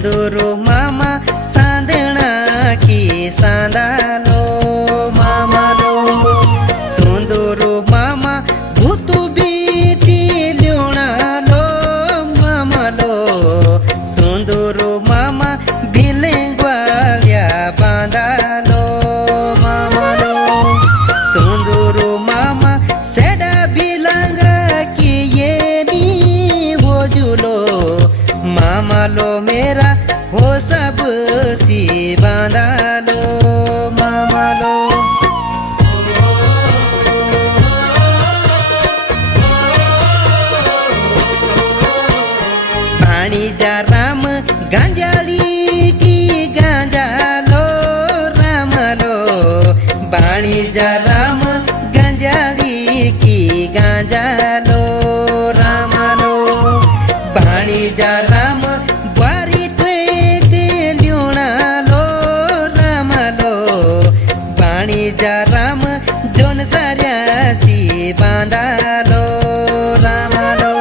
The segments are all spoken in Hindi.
सुन्दुरो मामा साँधना कि साँधालो मामालो सुन्दुरो मामा भुतु बिटी ल्योणालो मामालो सुन्दुरो मामा बिलेङ्ग्वाल्या बाँधालो मामालो सुन्दुरो मामा सेडा बिलाङ्गा कि येनी भोजुलो मामालो मेरा हो सब सी बाँधालो मामालो पानी जा राम गांजाली की गांजालो रामलो पानी जा राम गांजाली की गांजालो रामलो पानी जा राम बारी ट्वेक ल्योणालो रामलो पानी जा राम जोन सार्यासी बाँधालो रामलो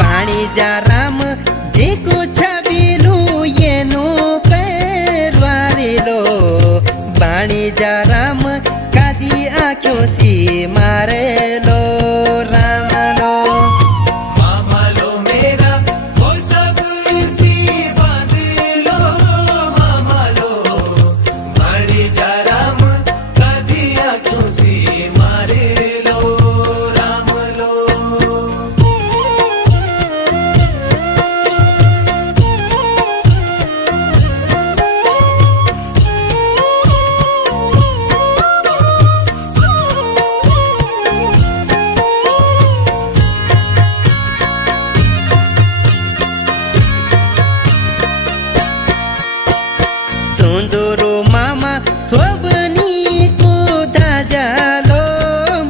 पानी जा राम जेको छबिलु येनो पेरवारिलो पानी जा राम कादी आँखों सी मारेलो रामलो मामालो मेरा हो सब सी बाँधलो मामालो पानी जा राम कादी आँखों सी मारेलो रामलो सुन्दुरो मामा स्वबनीको धाजालो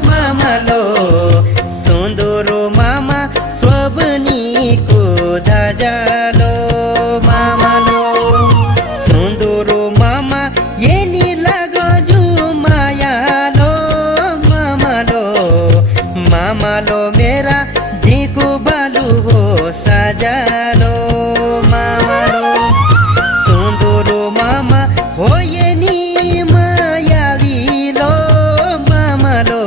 मामालो सुन्दुरो मामा स्वबनीको धाजालो मामालो सुन्दुरो मामा येनी लागजु मायालो मामालो मामालो मेरा जेको बालु हो साजालो मामालो सुन्दुरो मामा हो येनी मायालीलो मामालो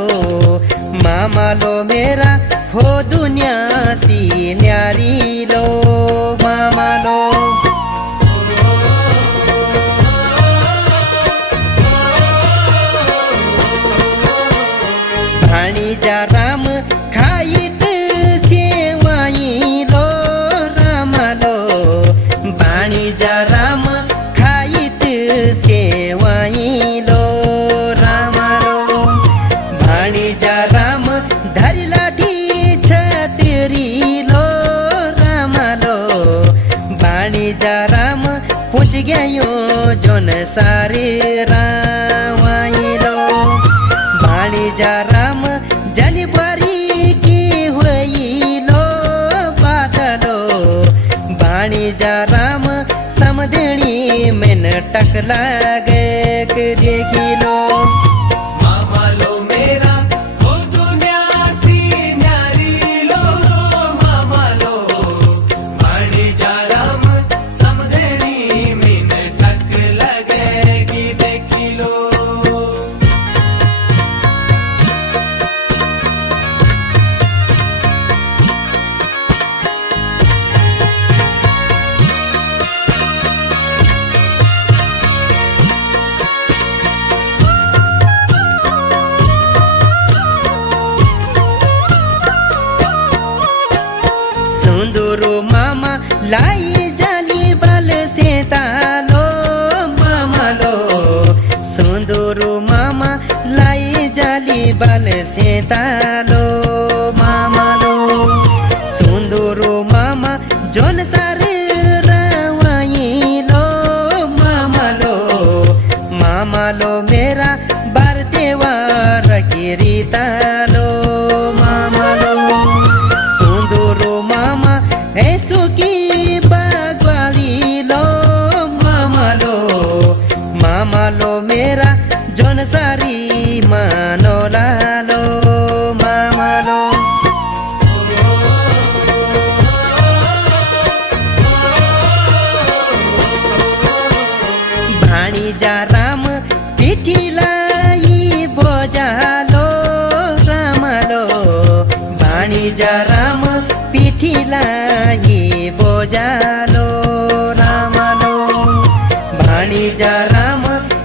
मामालो मेरा हो दुनिया सी न्यारीलो मामालो पानी जा राम खाइत सेवाइलो रामलो पानी जा राम खाइत सेवाइलो रामलो पानी जा राम धरिलाठी छतरीलो रामलो पानी जा राम पुछ गयो जोन सारे रावाइलो पानी जा राम जनवरी की हुईलो बादलो पानी जा राम समदणी में टक लागे देखिलो मामालो मेरा हो दुनिया सी न्यारीलो मामालो पानी जा राम समझणी में टक लगेगी देखिलो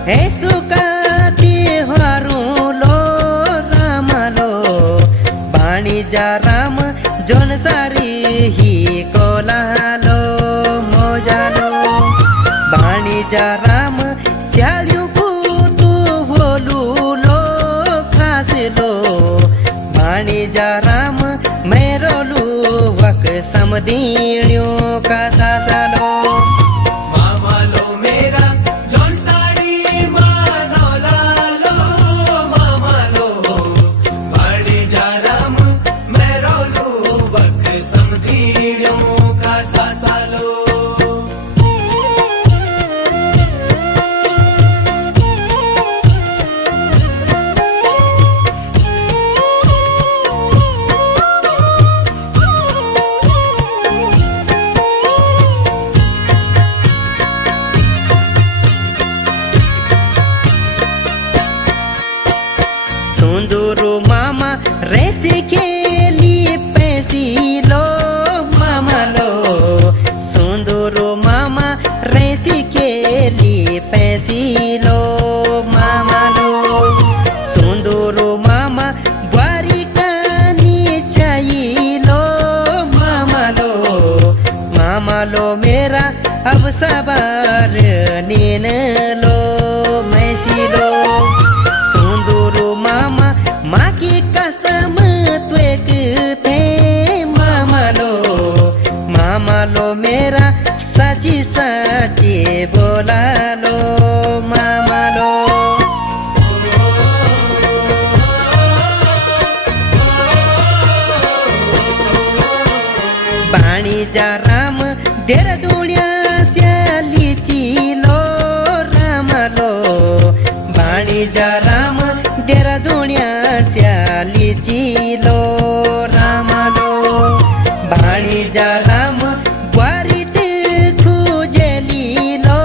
सुकाती लो रामलो बाणीजा राम जोन सारी ही कोलालो मोजालो बाणीजा राम स्याल्यू तू होलू लो खास लो बाणीजा राम मेरोलू वक समदीण्यो का सासालो मामालो मेरा जोन सारी मानोलालो मामालो बाणीजा राम मेरोलू वक समदीण्यो का सासालो सुंदुरु मामा रेसी खेली पैसी लो मामा लो सुंदुरु मामा रेसी खेली पैसी लो मामा लो सुंदुरु मामा बुआरी कानी छाई लो मामा लो मेरा अब सवार नीन लो मैसी लो सुंदुरु मामा माँ की कसम त्वेक थे मामा लो मेरा सची सची बोला लो मामा लो बाणीजा राम देर दुनिया से लीची लो राम लो बाणीजा राम देर दुनिया से लीची लो राम लो बाणीजा राम बुआरी खुजली लो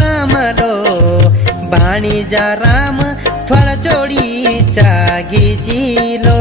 राम लो बाणीजा राम थोड़ा चोड़ी चागी लो